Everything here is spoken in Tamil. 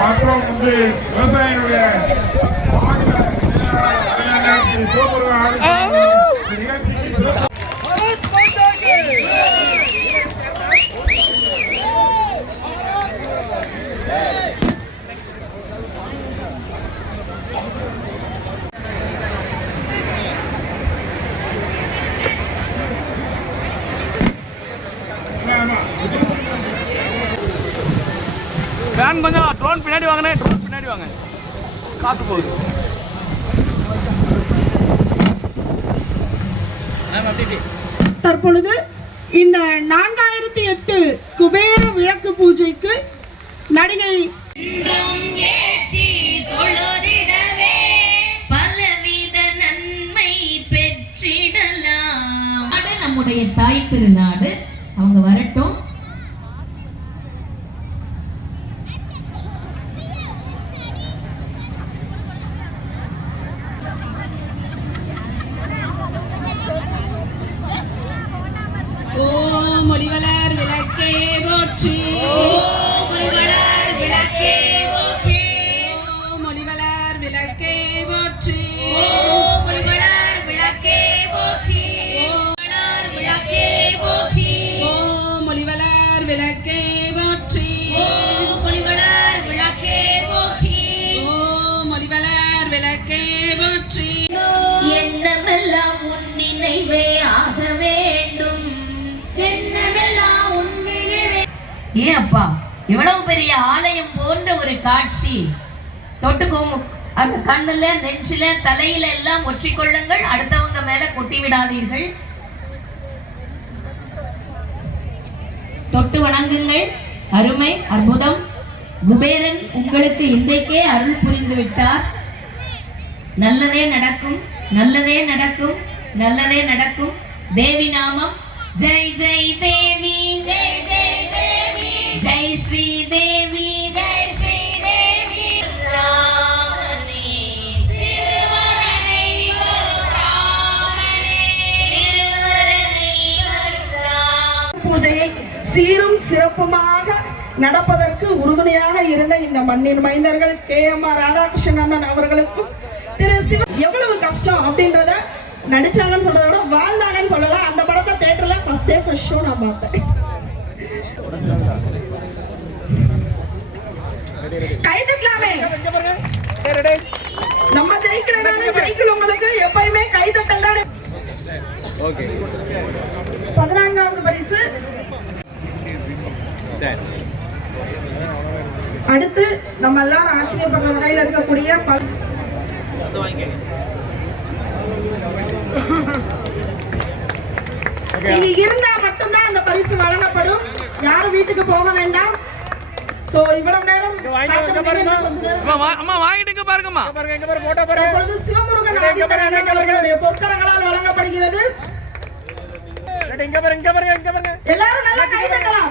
மற்றும் விவசாயிகளுடைய நிகழ்ச்சிக்கு வேன் கொஞ்சம் ட்ரோன் பின்னாடி வாங்கினே, ட்ரோன் பின்னாடி வாங்க, காத்து போகுது. தற்பொழுது இந்த 4008 குபேர விளக்கு பூஜைக்கு நடிகை பலவித நன்மை பெற்றிடலாம். நம்முடைய தாய் திருநாடு, அவங்க வரட்டும். மொழிவளர் விளக்கே போற்றி, மொழிவளர் விளக்கே போற்றி, மொழிவளர் விளக்கே போற்றி, மொழிவளர் விளக்கே போற்றி, விளக்கே போற்றி, மொழிவளர் விளக்கே போற்றி, மொழிவளர் விளக்கே போற்றி, மொழிவளர் விளக்கே போற்றி. எண்ணமெல்லாம் உன் நினைவே ஆக வேண்டும், என்னவெல்லாம் உன் நினைவே. ஏன் அப்பா, இவ்வளவு பெரிய ஆலயம் போன்ற ஒரு காட்சி, தொட்டுக்கோங்க. அந்த கண்ணுல, நெஞ்சில, தலையில எல்லாம் ஒற்றிக்கொள்ளுங்கள். அடுத்தவங்க மேல கொட்டி விடாதீர்கள். தொட்டு வணங்குங்கள். அருமை, அற்புதம். குபேரன் உங்களுக்கு இன்றைக்கே அருள் புரிந்து விட்டார். நல்லதே நடக்கும், நல்லதே நடக்கும், நல்லதே நடக்கும். தேவி நாமம் ஜெய் ஜெய் தேவி, ஜெய் ஜெய் தேவி, ஜெய் ஸ்ரீ தேவி, ஜெய் ஸ்ரீ தேவி. ராமனே சிறுவரனை ராமனே சிறுவரனை ராமனே. பூஜையை சீரும் சிறப்புமாக நடப்பதற்கு உறுதுணையாக இருந்த இந்த மண்ணின் மைந்தர்கள் KMR ராதாகிருஷ்ணன் அவர்களுக்கும் திரு சிவ எவ்வளவு கஷ்டம் அப்படின்றத நடிச்சாங்கன்னு சொல்றதை விட வாழ்ந்தாங்கன்னு சொல்லலாம். அந்த படத்தை தியேட்டர்ல ஃபர்ஸ்ட் டே ஃபர்ஸ்ட் ஷோ நான் பார்த்தேன். கைதட்டலாமே, நம்ம ஜெயிக்கிறனால ஜெயிக்கிறவங்களுக்கு எப்பயுமே கைதட்டல் தானே. 14வது பரிசு. அடுத்து நம்ம எல்லாரும் ஆச்சரியப்படுற வகையில் இருக்கக்கூடிய இங்க இருந்தா மட்டும்தான் அந்த பரிசு வழங்கப்படும். யாரும் வீட்டுக்கு போக வேண்டாம். சோ இவ்வளவு நேரம் சிவமுருகன் அவர்களுடைய பொற்கரங்களால் வழங்கப்படுகிறது. எல்லாரும் நல்லா கை தட்டலாம்.